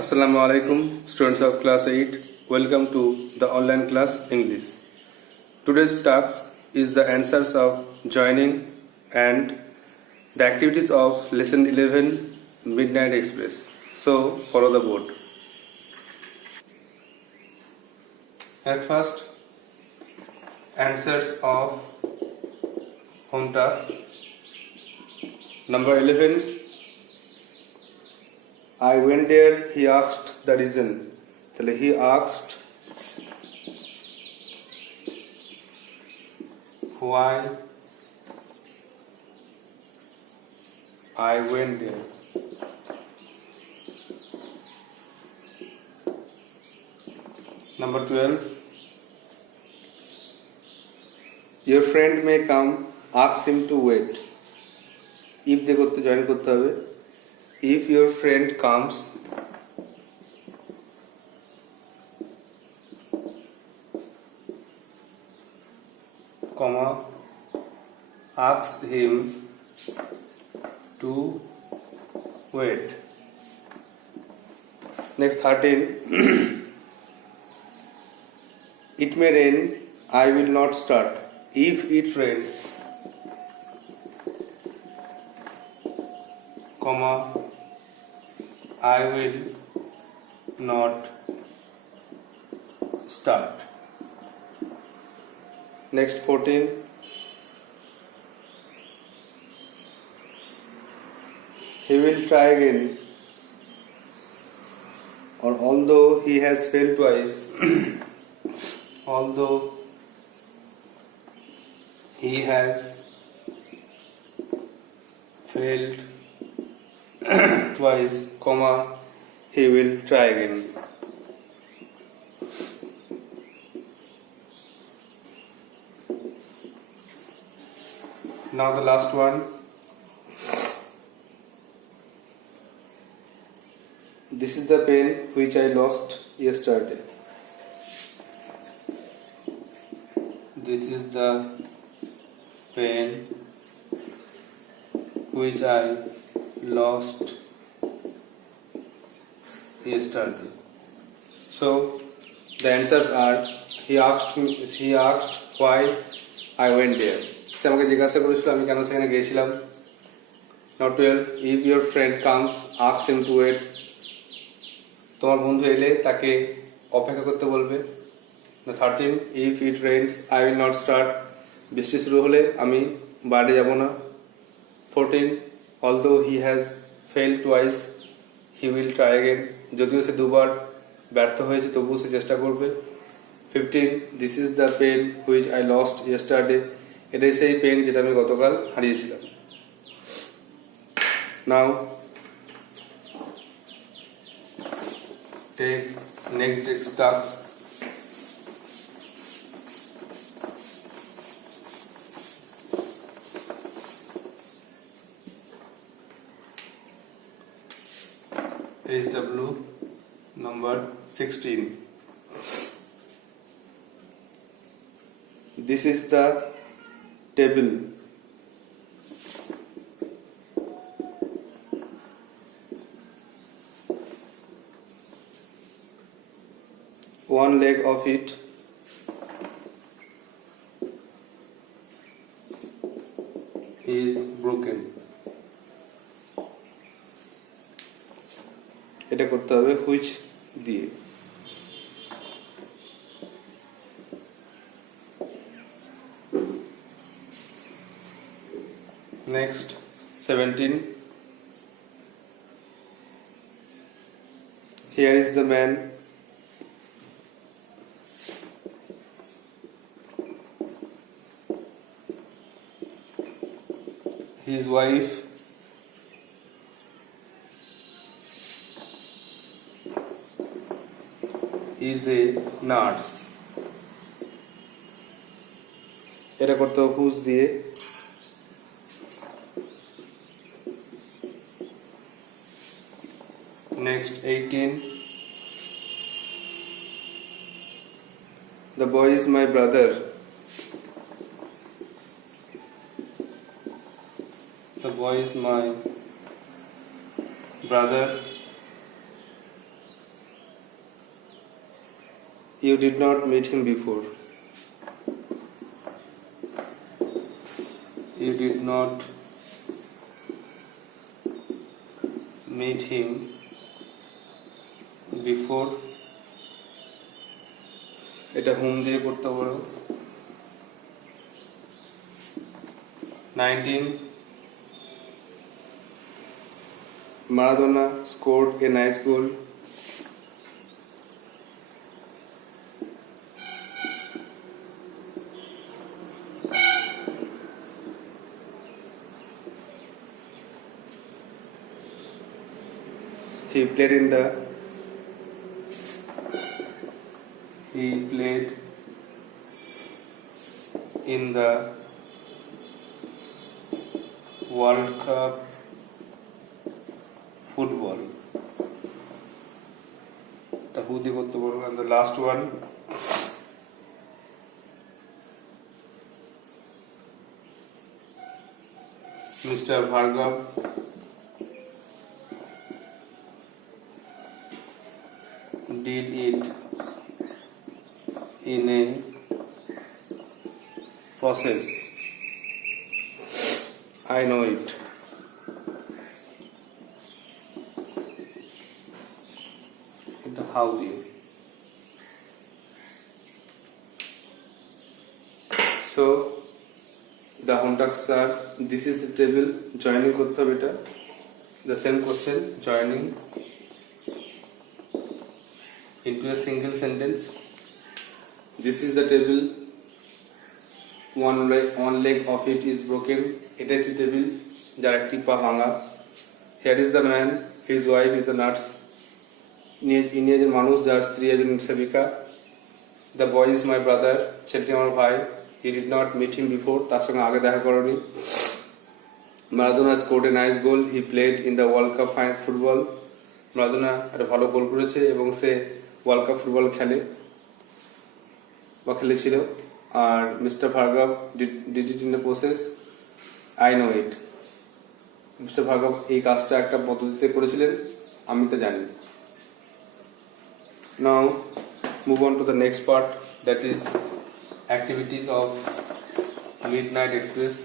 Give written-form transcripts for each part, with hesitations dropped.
Assalamu alaikum, students of class 8. Welcome to the online class English. Today's task is the answers of joining and the activities of lesson 11 Midnight Express. So follow the board. At first, answers of home task. Number 11. I went there, he asked the reason. তাহলে he asked why I went there. Number 12. Your friend may come, ask him to wait. If দিয়ে করতে জয়েন করতে হবে. If your friend comes, comma, ask him to wait. Next 13. It may rain, I will not start. If it rains, comma, I will not start. Next 14. He will try again, or although he has failed twice, although he has failed twice, comma, he will try again. Now the last one. This is the pen which I lost yesterday. This is the pen which I lost yesterday. So the answers are he asked why I went there. সে আমাকে জিজ্ঞাসা করেছিল আমি কেন সেখানে গিয়েছিলাম. Now 12. If your friend comes, ask him to wait. তোমার বন্ধু এলে তাকে অপেক্ষা করতে বলবে. Now 13. If it rains, I will not start. বৃষ্টি শুরু হলে আমি বাইরে যাব না. 14. Although he has failed twice, he will try again. যদিও সে দুবার ব্যর্থ হয়েছে তবুও সে চেষ্টা করবে. 15. This is the pen which I lost yesterday. এটাই সেই পেন যেটা আমি গতকাল হারিয়েছিলাম. Now take next task. SW number 16. This is the table. One leg of it is broken. এটা করতে হবে which দিয়ে. Next 17. Here is the man. His wife is a nurse. এটা করতে হবে whose দিয়ে. Next 18. The boy is my brother. The boy is my brother. You did not meet him before. You did not meet him before. এটা হুম দিয়ে করতে পারো। 19. Maradona scored a nice goal. He played in the World Cup football. Who দিয়ে করতে পারবো? And the last one. Mr. Bhargav did it in a process. I know it. How do you? So the contacts are, this is the table, joining করতে হবে এটা, the same question, joining into a single sentence. This is the table, one leg of it is broken. এটা is the table, যার একটি পা ভাঙা. Here is the man, his wife is a nurse. ইনি একজন মানুষ যার স্ত্রী একজন সেবিকা. The boy is my brother, ছেলেটি আমার ভাই. He did not meet him before, তার সঙ্গে আগে দেখা করেনি. Maradona scored a nice goal, he played in the world cup football. Maradona একটা ভালো গোল করেছে এবং সে ওয়ার্ল্ড কাপ ফুটবল খেলে বা খেলেছিল. আর mister Bhargav did it in the process, I know it. Mister Bhargav এই কাজটা একটা পদ্ধতিতে করেছিলেন, আমি তো জানি. Now move on to the next part, that is activities of Midnight Express.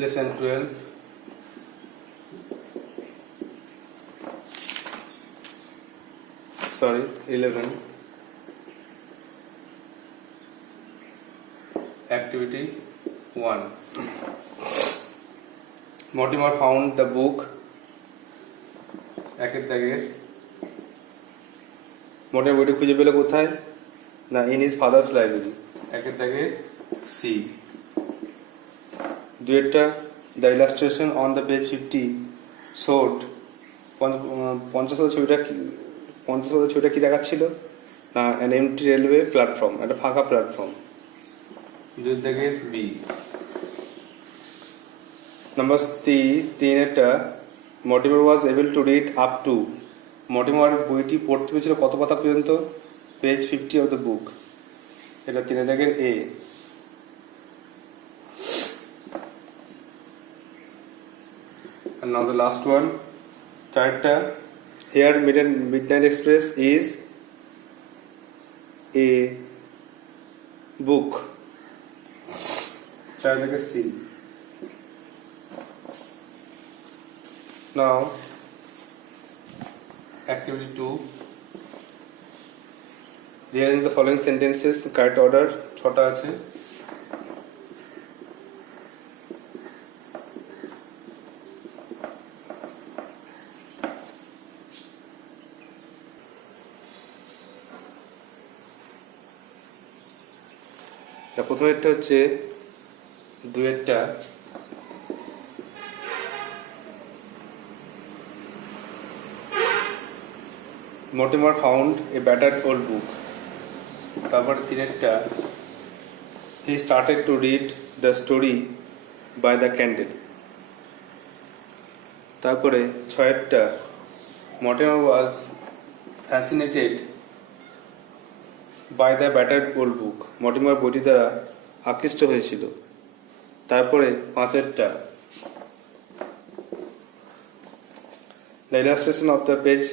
Lesson 12. Sorry, 11. Activity 1. Mortimer found the book. একের দাগের মর্টিমার বইটি খুঁজে পেল কোথায়? না, in his father's library. একের দাগের সি. দুইটা, the illustration on the page 50 showed, পঞ্চাশ ছবিটা কি দেখাচ্ছিল? না, an empty railway platform, একটা ফাঁকা প্ল্যাটফর্ম. দুই দাগের বি. নাম্বার 3 একটা, Mortimer was able to read up to. Mortimer বইটি পড়তে পেরেছিল কত পাতা পর্যন্ত? পেজ 50 অফ দ্য বুক. এটা 3 দাগের এ. And now the last one, চারটা, here Midnight Express is a book. চার থেকে C. Now activity 2, rearrange the following sentences, correct order. ছটা আছে. প্রথমে একটা হচ্ছে দুয়েরটা, Mortimer found a battered old book. তারপর তিনেরটা, he started to read the story by the candle. তারপরে 6টা Mortimer was fascinated by the battered old book. Mortimer বইটি দ্বারা আকৃষ্ট হয়েছিল। তারপরে 5টা The illustration of the page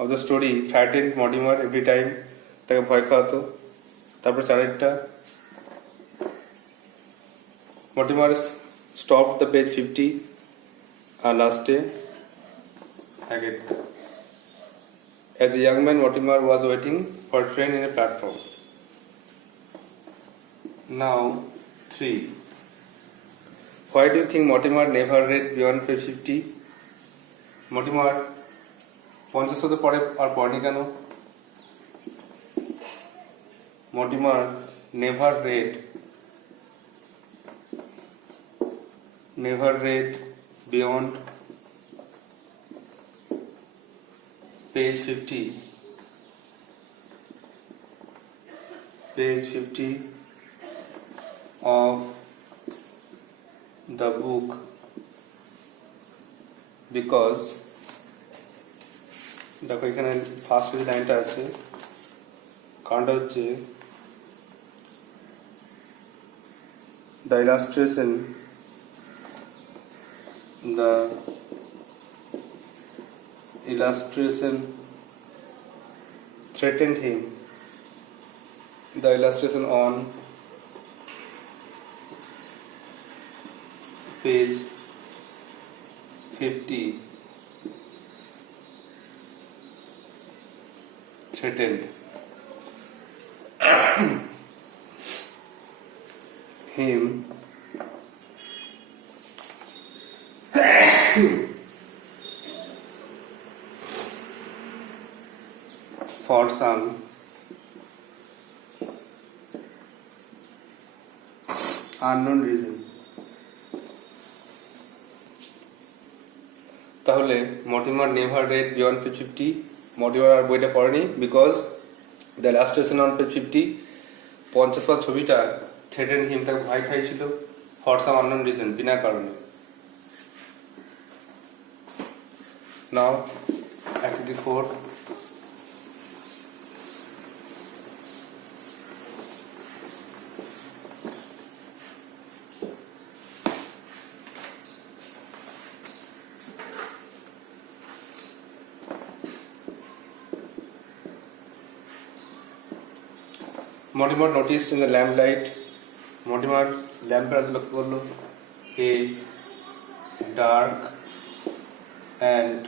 of the story frightened Mortimer every time, তাকে ভয় খাওয়াতো। তারপর 4টা Mortimer stopped the page 50 আর লাস্টে again. As a young man, Mortimer was waiting for a train in a platform. Now 3. Why do you think Mortimer never read beyond page 50? Mortimer 50 হতে পরে আর পড়েনি কেন? Mortimer never read beyond page 50 of the book because দেখো এখানে first page লাইনটা আছে, কারণটা হচ্ছে the illustration threatened him. The illustration on page 50 threatened him for some unknown reason. তাহলে Mortimer never read beyond page 50, Mortimer আর বইটা পড়েনি because the illustration on page 50 50 ছবিটা থ্রেটেন হিম, তাকে ভয় খাইছিল ফর সাম আননোন রিজন, বিনা কারণে। Now activity 4. Mortimer noticed in the lamplight, Mortimer ল্যাম্পের আলো লক্ষ্য করলো, a dark and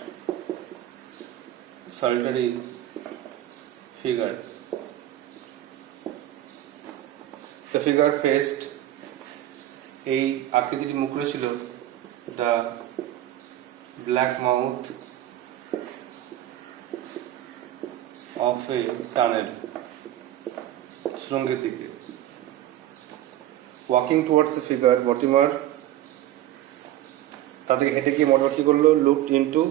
solitary figure. The figure faced, এই আকৃতিটি মুখ করেছিল, the black mouth of a tunnel, সুড়ঙ্গের দিকে। Walking towards the figure, Mortimer তাদেরকে হেঁটে গিয়ে মর্টিমার কি করলো, looked into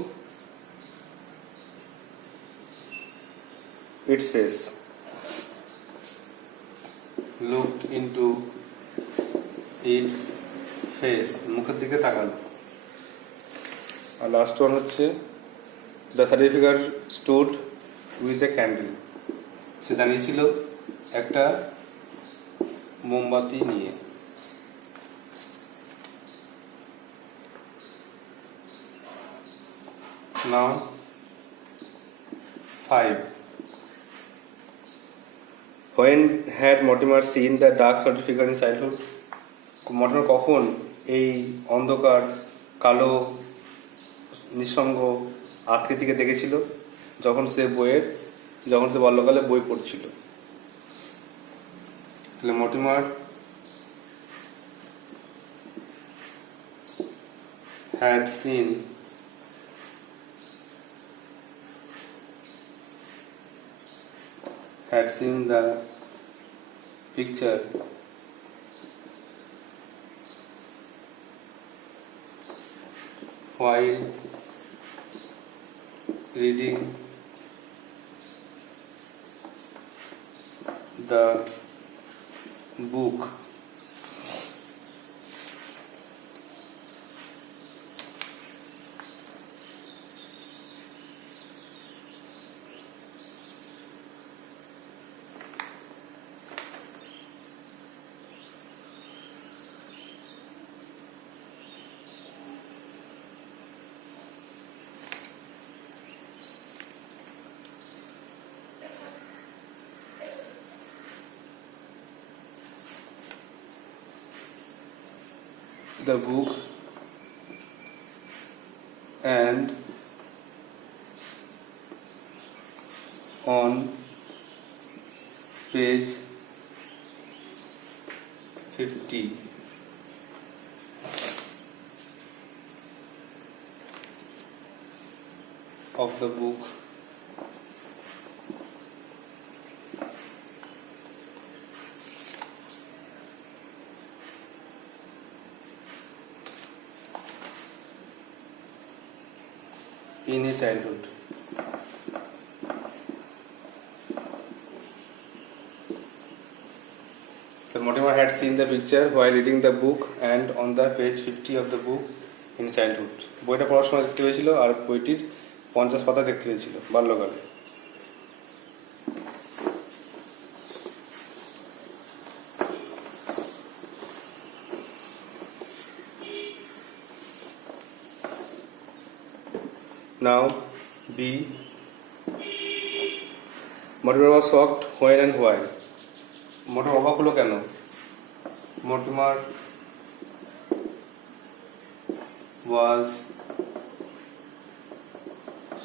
its face, looked into its face, মুখের দিকে তাকালো। আর লাস্ট ওয়ান হচ্ছে the third figure stood with a candle, সে দাঁড়িয়েছিল একটা মোমবাতি নিয়ে। Now 5. When had Mortimer seen the dark solitary figure in childhood? Mortimer কখন এই অন্ধকার কালো নিঃসঙ্গ আকৃতিকে দেখেছিল? যখন সে বাল্যকালে বই পড়ছিল। তাহলে Mortimer had seen the picture while reading the book. the book and on page 50 of the book in his childhood. The Mortimer had seen the picture while reading the book and on the page 50 of the book in childhood. বইটা পড়ার সময় দেখতে পেয়েছিল আর বইটির 50 পাতা দেখতে পেয়েছিল বাল্যকালে। Now B. Mortimer was shocked when and why. Mortimer অবাক হলো কেন? Mortimer was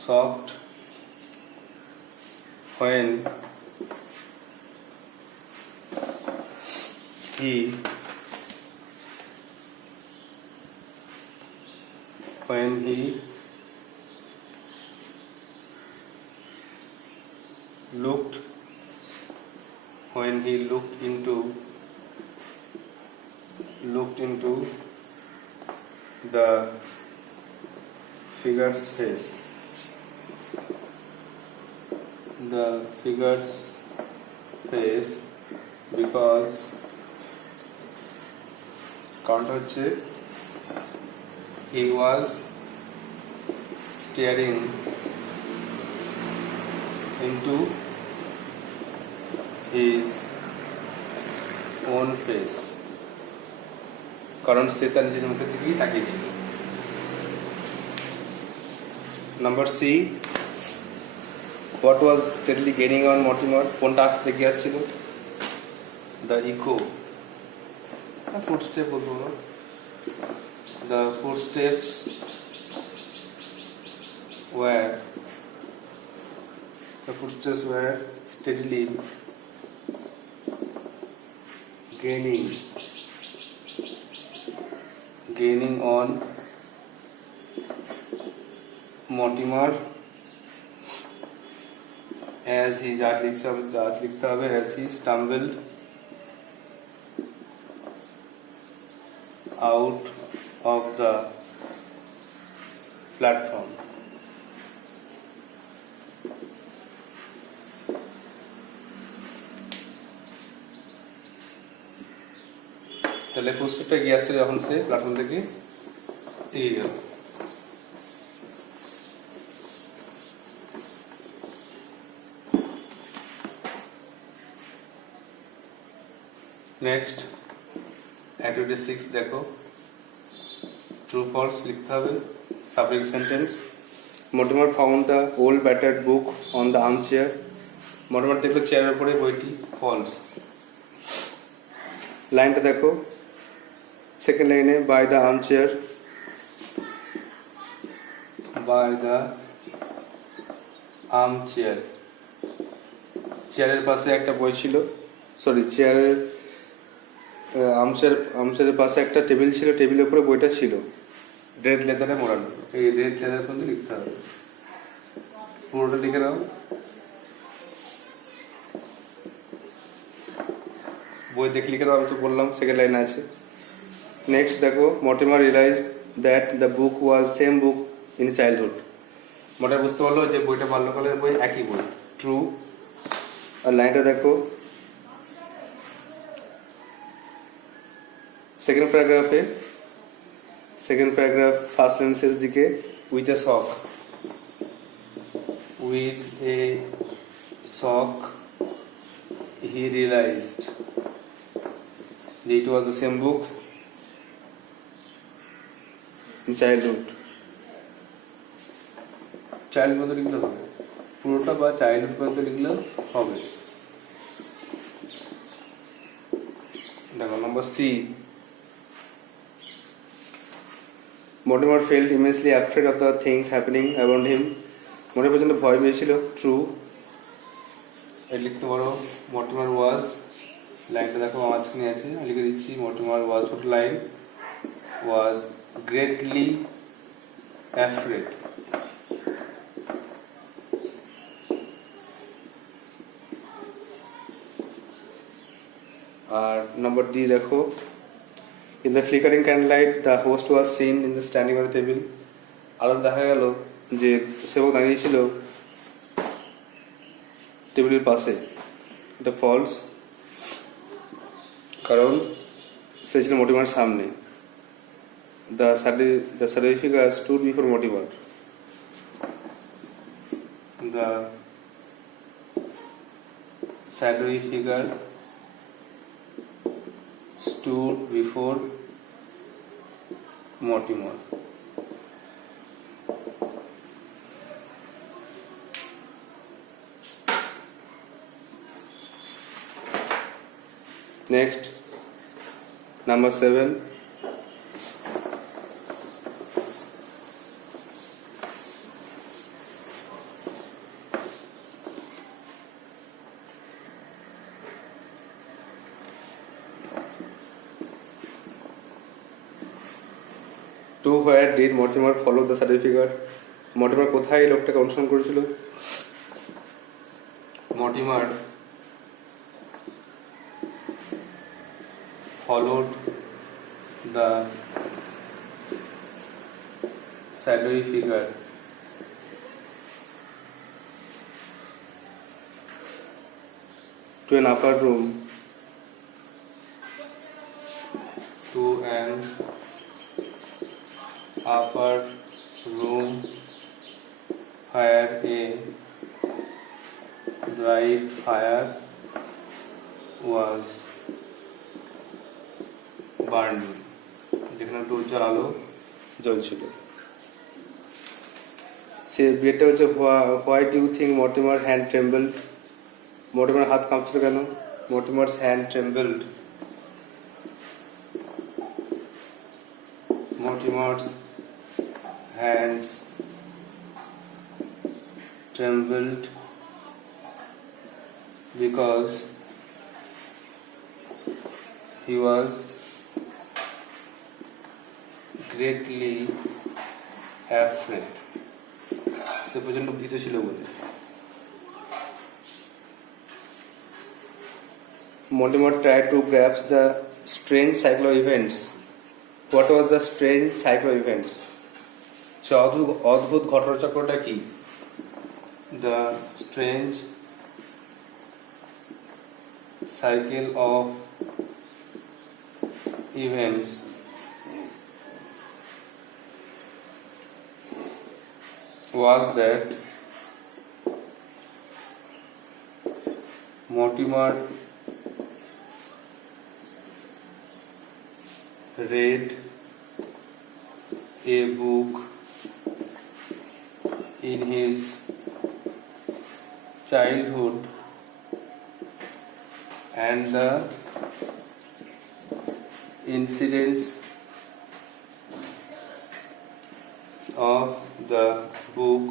shocked when he looked into the figure's face. The figure's face because কারণটা হচ্ছে he was staring into his own face. কারণ সে তার নিজের মুখের দিকেই তাকিয়েছিল। Number C. What was steadily gaining on Mortimer? কোনটা আস্তে এগিয়ে আসছিল? The echo. The footstep বলবো না। The footsteps were steadily gaining on Mortimer as he as he stumbled out of the platform. তাহলে ফুটস্টেপটা গিয়ে আসছে যখন সে প্ল্যাটফর্ম থেকে এগিয়ে গেল। নেক্সট অ্যাক্টিভিটি 6 দেখো, ট্রু ফলস লিখতে হবে। Subject sentence, Mortimer found the old battered book on the armchair. Mortimer দেখলো চেয়ারের উপরে বইটি। ফলস। লাইনটা দেখো, সেকেন্ড লাইনে বাই দ্য আর্মচেয়ার, চেয়ারের পাশে একটা বই ছিল, আর্মচেয়ারের পাশে একটা টেবিল ছিল, টেবিলের উপরে বইটা ছিল, রেড লেদারে মোড়ানো। এই রেড লেদার পর্যন্ত লিখতে হবে, পুরোটা লিখে নাও। বই দেখে লিখে দাও, আমি তো বললাম সেকেন্ড লাইনে আছে। নেক্সট দেখো, Mortimer realized that the book was same book in childhood. Mortimer বুঝতে পারলো যে বইটা বাল্যকালের বই, একই বই। ট্রু। আর লাইনটা দেখো, সেকেন্ড প্যারাগ্রাফ ফার্স্ট লাইন শেষ দিকে, with a shock he realized that it was the same book in childhood. Child পর্যন্ত লিখলে হবে, পুরোটা বা চাইল্ডহুড পর্যন্ত লিখলেও হবে। দেখো number C, Mortimer felt immensely afraid of the things happening around him. মনে পর্যন্ত ভয় পেয়েছিল। ট্রু লিখতে পারো মর্টিমার ওয়াজ, লাইনটা দেখো মাঝখানে আছে, আমি লিখে দিচ্ছি মর্টিমার ওয়াজ, ছোট লাইন, ওয়াজ গ্রেটলি অ্যাফ্রেড। আর নম্বর ডি দেখো, in the flickering candlelight the ghost was seen in the standing on the table. আলো দেখা গেল যে সেবক দাঁড়িয়েছিল টেবিলের পাশে। এটা ফলস, কারণ সে ছিল মর্টিমার সামনে। The shadowy figure stood before Mortimer. The shadowy figure stood before Mortimer. Next, number 7. To where did Mortimer follow the shadowy figure? Mortimer কোথায় লোকটাকে অনুসরণ করেছিল? Mortimer followed the shadowy figure to an upper room, to an upper room where a bright fire was burning, যেখানে একটা উজ্জ্বল আলো জ্বলছিল। সে বিয়েটা হচ্ছে why do you think Mortimer hand trembled? Mortimer হাত কাঁপছিল কেন? Mortimer's hand trembled, Mortimer's hands trembled because he was greatly afraid. সে প্রচন্ড ভীত ছিল বলে। Mortimer tried to grasp the strange cycle of events. What was the strange cycle of events? সে অদ্ভুত ঘটনাচক্রটা কি? The strange cycle of events was that Mortimer read a book in his childhood and the incidents of the book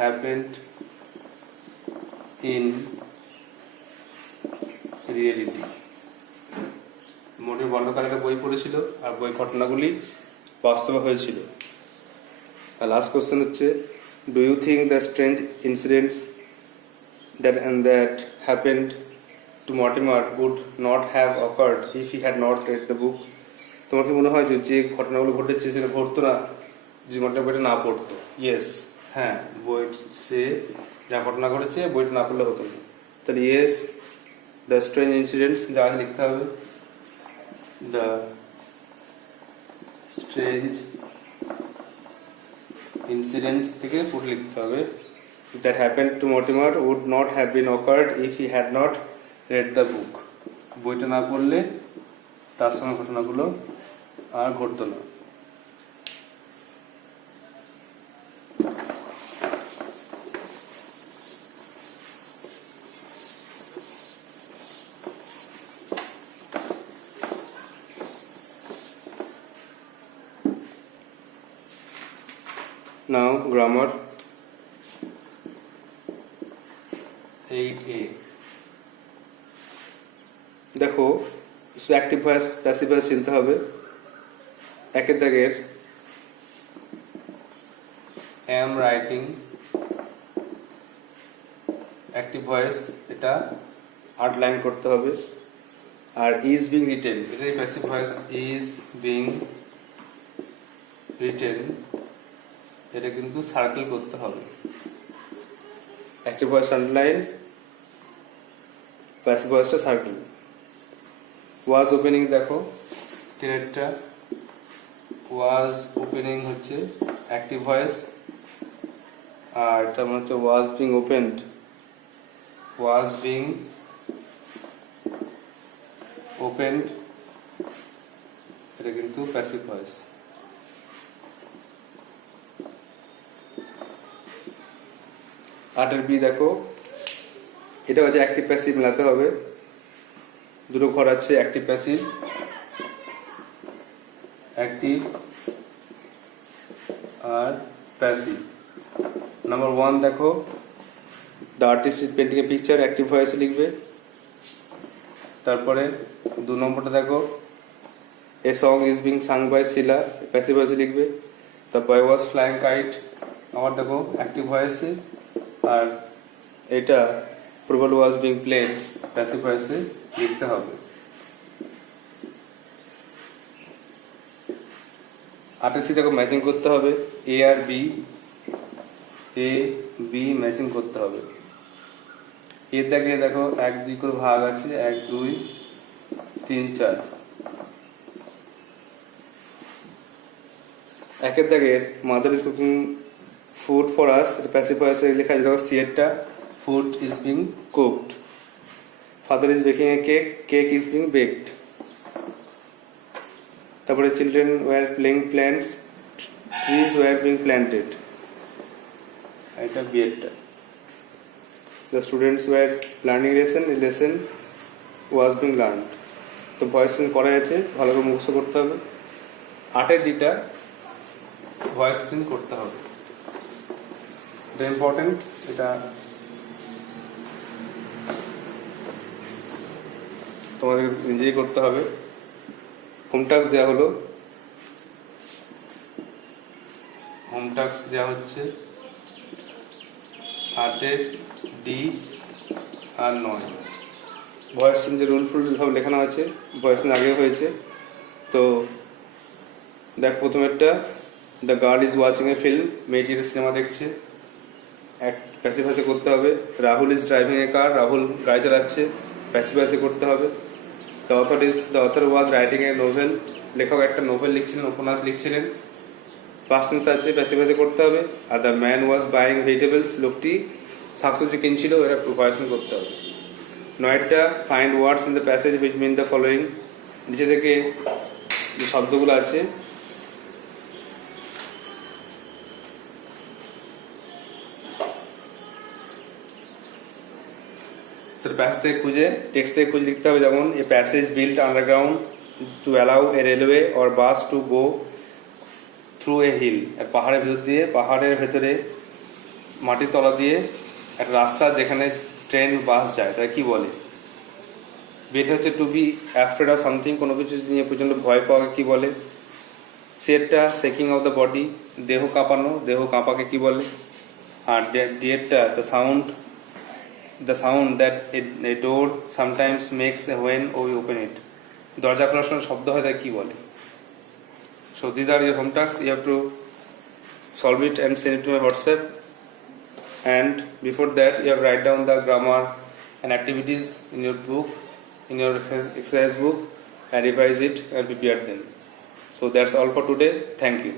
happened in reality. মোটে বর্ণকালে একটা বই পড়েছিল আর বই ঘটনাগুলি বাস্তবে হয়েছিল। আর লাস্ট কোশ্চেন হচ্ছে, do you think the strange incidents that happened to Mortimer would not have occurred if he had not read the book? তোমার কি মনে হয় যে ঘটনাগুলো ঘটেছে সেটা ঘটতো না যদি মর্টিমার বইটা না পড়তো? ইয়েস, হ্যাঁ, বই সে যা ঘটনা ঘটেছে বইটা না পড়লে হতো না। তাহলে ইয়েস, দ্য স্ট্রেঞ্জ ইনসিডেন্টস যা লিখতে হবে, the strange incidents থেকে পুরো লিখতে হবে। that happened to Mortimer would not have been occurred if he had not read the book. বইটা না পড়লে তার সঙ্গে ঘটনাগুলো আর ঘটতো না। Now grammar 8a. দেখো অ্যাক্টিভ ভয়েস প্যাসিভ ভয়েস চিনতে হবে। একের দাগের am writing অ্যাক্টিভ ভয়েস, এটা আউটলাইন করতে হবে। আর is being written, এটাই passive voice, is being written, এটা কিন্তু সার্কেল করতে হবে। অ্যাক্টিভ ভয়েস আন্ডারলাইন, প্যাসিভ ভয়েসটা সার্কেল। ওয়াজ ওপেনিং দেখো তিনেরটা, ওয়াজ ওপেনিং হচ্ছে অ্যাক্টিভ ভয়েস, আর এটা মনে হচ্ছে was being opened, was being opened, এটা কিন্তু প্যাসিভ ভয়েস। আটের বি দেখো, এটা হচ্ছে অ্যাক্টিভ প্যাসিভ মেলাতে হবে। দুটো ঘর আছে, অ্যাক্টিভ প্যাসিভ, অ্যাক্টিভ আর প্যাসিভ। নাম্বার 1 দেখো, the artist is painting a picture, active ভয়েসে লিখবে। তারপরে 2 নম্বরটা দেখো, a song is being sung by Shila, passive ভয়েসে লিখবে। The boy was flying kite, আবার দেখো অ্যাক্টিভ ভয়েসে। আর এটা football was being played, passive ভয়েসে লিখতে হবে। 88 দেখো ম্যাচিং করতে হবে, এ আর বি, এ বি ম্যাচিং করতে হবে। এর দাগে দেখো 1 2 করে ভাগ আছে, 1 2 3 4। একের দাগে mother is cooking food for us, passive ভয়েসে লেখা আছে। দেখো সি এরটা, food is being cooked. Father is baking a cake, cake is being baked. তারপরে children were playing plants, trees were being planted, এটা বিয়েরটা। The students were learning lesson, lesson was being learned. তো voice change করা আছে, ভালো করে মুখস্থ করতে হবে। 8 ডিটা ভয়েস চেঞ্জ করতে হবে, এটা ইম্পর্টেন্ট, এটা তোমাদের নিজেই করতে হবে। হোম টাস্ক দেওয়া হলো, হোম টাস্ক দেওয়া হচ্ছে 8 ডি আর 9। ভয়েস চেঞ্জের রুল ফুল সব লেখানো আছে, ভয়েস চেঞ্জ আগে হয়েছে। তো দেখ প্রথমেরটা, the girl is watching a film, মেয়েটি সিনেমা দেখছে, প্যাসিভ ভয়েসে করতে হবে। Rahul is driving a car, Rahul গাড়ি চালাচ্ছে, প্যাসিভ ভয়েসে করতে হবে। The author was writing a novel, লেখক একটা নোভেল লিখছিলেন, উপন্যাস লিখছিলেন, পাস্ট টেন্স আছে, প্যাসিভ ভয়েসে করতে হবে। আর the man was buying vegetables, লোকটি শাকসবজি কিনছিল, এটা ভয়েস করতে হবে। 9টা find words in the passage which mean the following, নিচে থেকে যে শব্দগুলো আছে সেটা প্যাসেজ থেকে খুঁজে, টেক্সট থেকে খুঁজে লিখতে হবে। যেমন a passage built underground to allow a railway or bus to go through a hill, পাহাড়ের ভেতর দিয়ে, পাহাড়ের ভেতরে মাটির তলা দিয়ে একটা রাস্তা যেখানে ট্রেন বাস যায়, তাই কি বলে? বেটা হচ্ছে to be afraid of something, কোনো কিছু নিয়ে প্রচণ্ড ভয় পাওয়াকে কি বলে? সেটটা শেকিং অফ দ্য বডি, দেহ কাঁপানো, দেহ কাঁপাকে কি বলে? আর ডিয়েটটা the sound that a door sometimes makes when we open it, দরজা খোলার সময় শব্দ হয়, তাই কি বলে? So this are your home task, you have to solve it and send it to my WhatsApp. And before that, you have write down the grammar and activities in your book, in your exercise book, and revise it and prepare them. So that's all for today. Thank you.